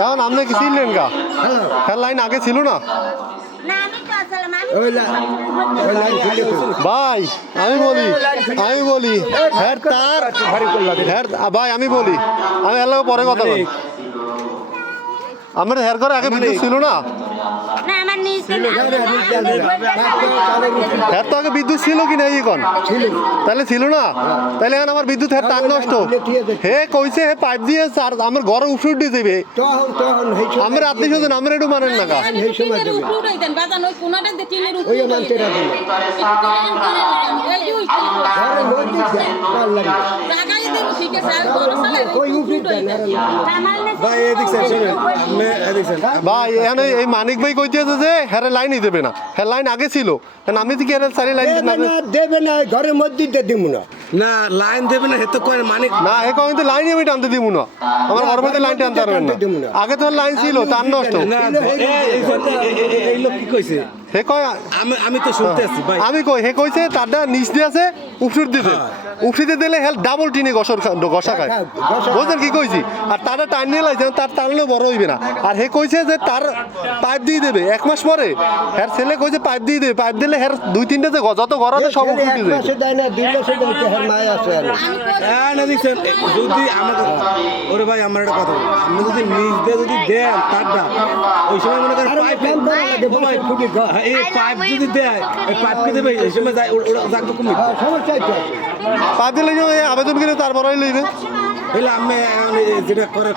এখন আপনি কি ছিলেন গা হ্যাঁ লাইন আগে ছিল না ভাই আমি বলি হ্যাঁ তার হ্যাঁ ভাই আমি বলি আমি এর লগে পরে কথা বলি আমার হের ঘরে আগে বিদ্যুৎ ছিল না হ্যাঁ তো আগে বিদ্যুৎ ছিল কি না এখন তাহলে ছিল না তাহলে এখন আমার বিদ্যুৎ হ্যাঁ তার নষ্ট হে কইছে হে পাইপ দিয়ে আমার ঘরে উঠে দিয়ে দেবে আমার আত্মীয় স্বজন আমার একটু মানেন না ভাই এখানে এই মানিক ভাই কইতেছে যে হ্যাঁ লাইনই দেবে না হ্যাঁ লাইন আগে ছিল আমি কি সারি লাইন দেবে না ঘরের মধ্যে দিব না না লাইন দেবে না হেতু কয় মানিক না হে কয় কিন্তু লাইন আমি টানতে দিব না আমার ঘরের মধ্যে লাইন টানতে পারবেন না আগে তো লাইন ছিল তার নষ্ট এই লোক কি কইছে হে কয় আমি তো শুনতে আছি ভাই আমি কই হে কইছে তারটা নিচ দিয়ে আছে উপর দিতে উঠিতে দিলে হেল ডাবল টিনে ঘষা খায় বুঝলেন কি কইছি আর তারটা টাইম নিয়ে লাইছে তার টানলেও বড় হইবে না আর হে কইছে যে তার পাইপ দিয়ে দেবে 1 মাস পরে হের ছেলে কইছে পাইপ দিয়ে দেবে পাইপ দিলে হের 2-3টাতে যত ঘর আছে সব উঠে যাবে না দেখছেন যদি আমাদের ওরে ভাই আমার একটা কথা আপনি যদি নিজ দিয়ে যদি দেন তারটা ওই সময় মনে করেন পাইপ এই পাইপ যদি দেয় এই পাইপকে দেবে এই সময় যায় ওরা জাগতো কমে পাইপ দিলে আবেদন করে তারপরে লইবে হইলে আমি যেটা করে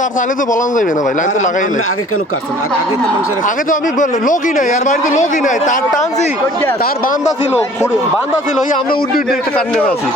তার চাইলে তো বলান যাবে না ভাই লাইন তো লাগাই আগে কেন কাটছেন আগে তো আমি লোকই নাই আর বাড়িতে লোকই নাই তার টানছি তার বান্ধা ছিল আমরা উঠে একটা কান্নের আছি